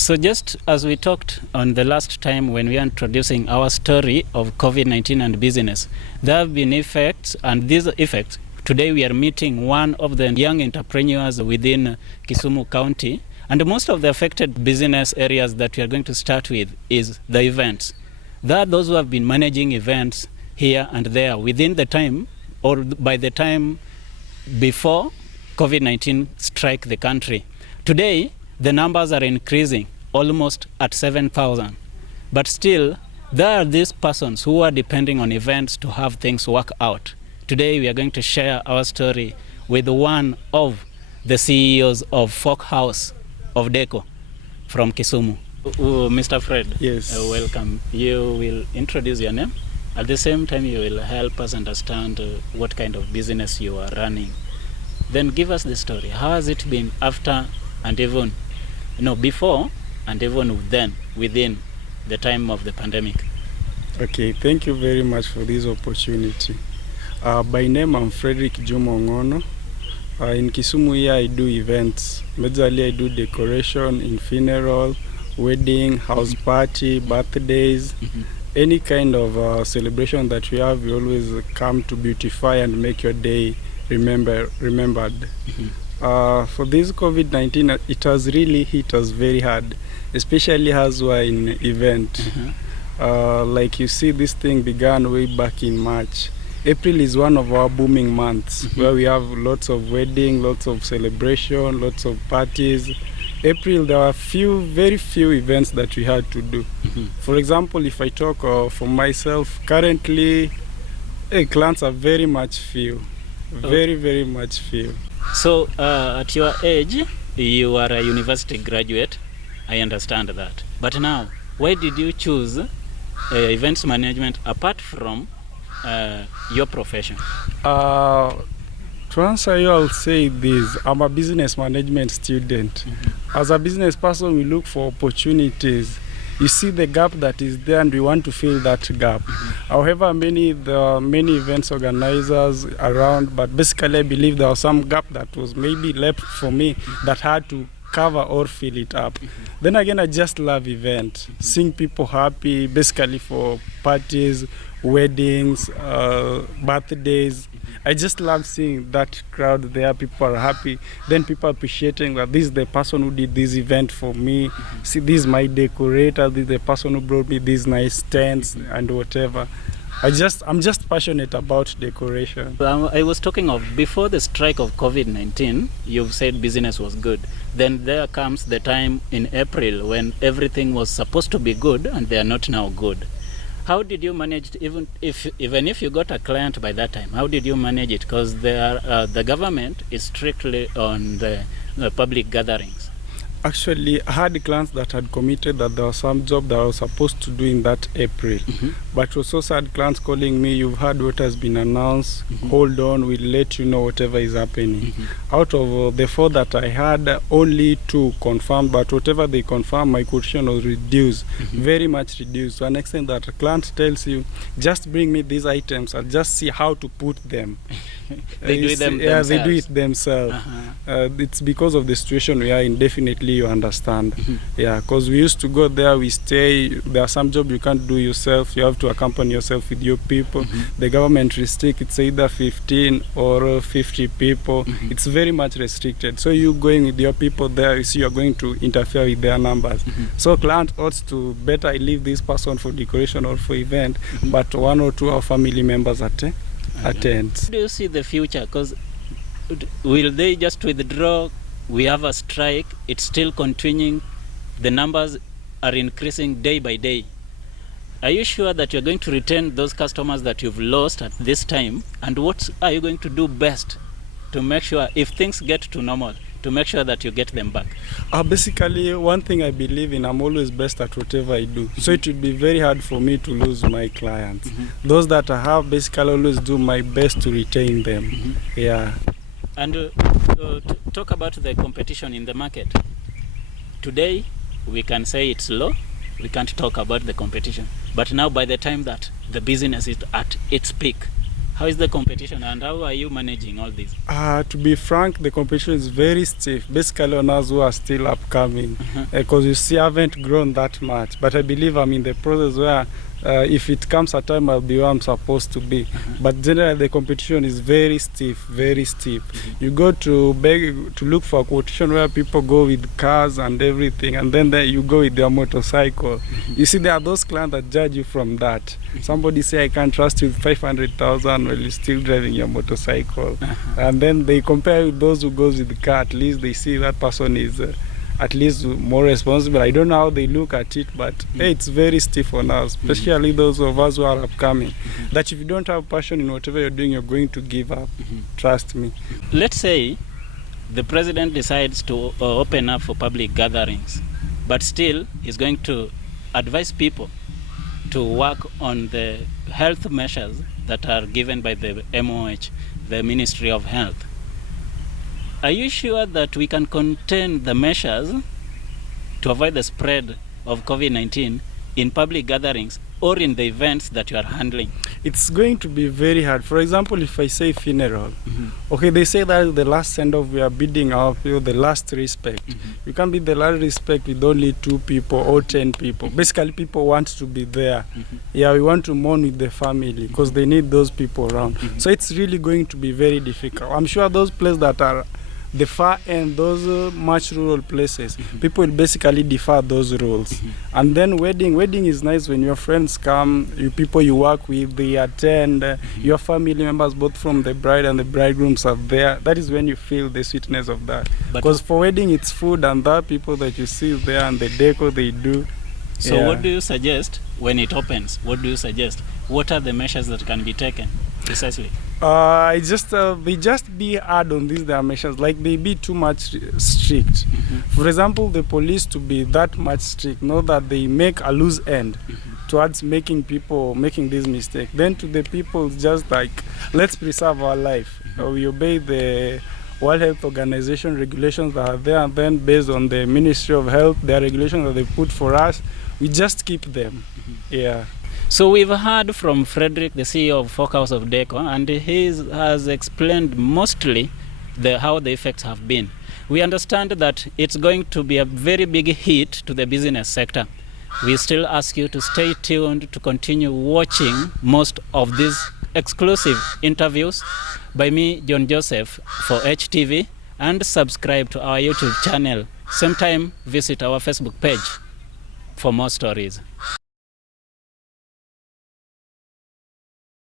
So just as we talked on the last time when we were introducing our story of COVID-19 and business, there have been effects, and these effects, today we are meeting one of the young entrepreneurs within Kisumu County, and most of the affected business areas that we are going to start with is the events. There are those who have been managing events here and there within the time or by the time before COVID-19 struck the country. Today, the numbers are increasing almost at 7,000. But still, there are these persons who are depending on events to have things work out. Today, we are going to share our story with one of the CEOs of Folk House of Deco from Kisumu. Mr. Fred, yes. Welcome. You will introduce your name. At the same time, you will help us understand what kind of business you are running. Then give us the story. How has it been after and even before and even then within the time of the pandemic? Okay, thank you very much for this opportunity. By name, I'm Frederick Jumongono. In Kisumu here, I do events. Majorly, I do decoration in funeral, wedding, house party, birthdays, any kind of celebration that we have. We always come to beautify and make your day remembered. For this COVID-19, it has really hit us very hard, especially as we're in event. Like you see, this thing began way back in March. April is one of our booming months where we have lots of wedding, lots of celebration, lots of parties. April, there were very few events that we had to do. For example, if I talk for myself, currently, clients are very much few. Very much few. So, at your age, you are a university graduate. I understand that. But now, why did you choose events management apart from your profession? To answer you, I'll say this. I'm a business management student. As a business person, we look for opportunities. You see the gap that is there and we want to fill that gap. However, there are many events organizers around, but basically I believe there was some gap that was maybe left for me that had to cover or fill it up. Then again, I just love events, seeing people happy, basically for parties, weddings, birthdays. I just love seeing that crowd there. People are happy. Then people appreciating that this is the person who did this event for me. See, this is my decorator. This is the person who brought me these nice tents and whatever. I'm just passionate about decoration. I was talking of before the strike of COVID-19, you've said business was good. Then there comes the time in April when everything was supposed to be good and they are not now good. How did you manage, even if you got a client by that time, how did you manage it? Because the government is strictly on the public gatherings. Actually, I had clients that had committed that there was some job that I was supposed to do in that April. But we also had clients calling me, you've heard what has been announced, hold on, we'll let you know whatever is happening. Out of the 4 that I had, only 2 confirmed, but whatever they confirmed, my quotation was reduced, very much reduced. To an extent that a client tells you, just bring me these items, I'll just see how to put them. They do it themselves. Yeah, they do it themselves. It's because of the situation we are in, definitely you understand. Yeah, because we used to go there, we stay, there are some jobs you can't do yourself, you have to accompany yourself with your people. The government restricts, it's either 15 or 50 people. It's very much restricted. So you going with your people there, you see you're going to interfere with their numbers. So client ought to better leave this person for decoration or for event, but 1 or 2 of family members attend. How do you see the future? Because will they just withdraw? We have a strike, it's still continuing, the numbers are increasing day by day. Are you sure that you're going to retain those customers that you've lost at this time? And what are you going to do best to make sure, if things get to normal, to make sure that you get them back? Basically, one thing I believe in, I'm always best at whatever I do. So it would be very hard for me to lose my clients. Those that I have, basically always do my best to retain them. Yeah. And to talk about the competition in the market. Today, we can say it's low. We can't talk about the competition. But now, by the time that the business is at its peak, How is the competition and how are you managing all this? To be frank, the competition is very stiff, basically on us who are still upcoming, because you see, I haven't grown that much. But I believe I'm in the process where if it comes a time, I'll be where I'm supposed to be. But generally, the competition is very stiff, very steep. You go to beg to look for a quotation where people go with cars and everything, and then there you go with their motorcycle. You see, there are those clients that judge you from that. Somebody say, I can't trust you with 500,000 while you're still driving your motorcycle. And then they compare with those who goes with the car. At least they see that person is at least more responsible. I don't know how they look at it, but hey, it's very stiff on us, especially those of us who are upcoming. That if you don't have passion in whatever you're doing, you're going to give up. Trust me. Let's say the president decides to open up for public gatherings, but still is going to advise people to work on the health measures that are given by the MOH, the Ministry of Health. Are you sure that we can contain the measures to avoid the spread of COVID-19 in public gatherings or in the events that you are handling? It's going to be very hard. For example, if I say funeral, okay, they say that the last send-off, we are bidding our people the last respect. You can't be the last respect with only 2 people or 10 people. Basically, people want to be there. Yeah, we want to mourn with the family because they need those people around. So it's really going to be very difficult. I'm sure those places that are the far end, those much rural places, people will basically defer those rules. And then wedding is nice when your friends come, you people you work with, they attend, your family members both from the bride and the bridegrooms are there. That is when you feel the sweetness of that. Because for wedding it's food and that people that you see there and the decor they do. So what do you suggest when it opens? What do you suggest? What are the measures that can be taken precisely? They just be hard on these their measures, like they be too much strict. For example, the police to be that much strict, know that they make a loose end towards making this mistake. Then to the people, it's just like, let's preserve our life. We obey the World Health Organization regulations that are there, and then based on the Ministry of Health, their regulations that they put for us, we just keep them. Yeah. So we've heard from Frederick, the CEO of Focus of Deco, and he has explained mostly how the effects have been. We understand that it's going to be a very big hit to the business sector. We still ask you to stay tuned to continue watching most of these exclusive interviews by me, John Joseph, for HTV, and subscribe to our YouTube channel. Same time, visit our Facebook page for more stories.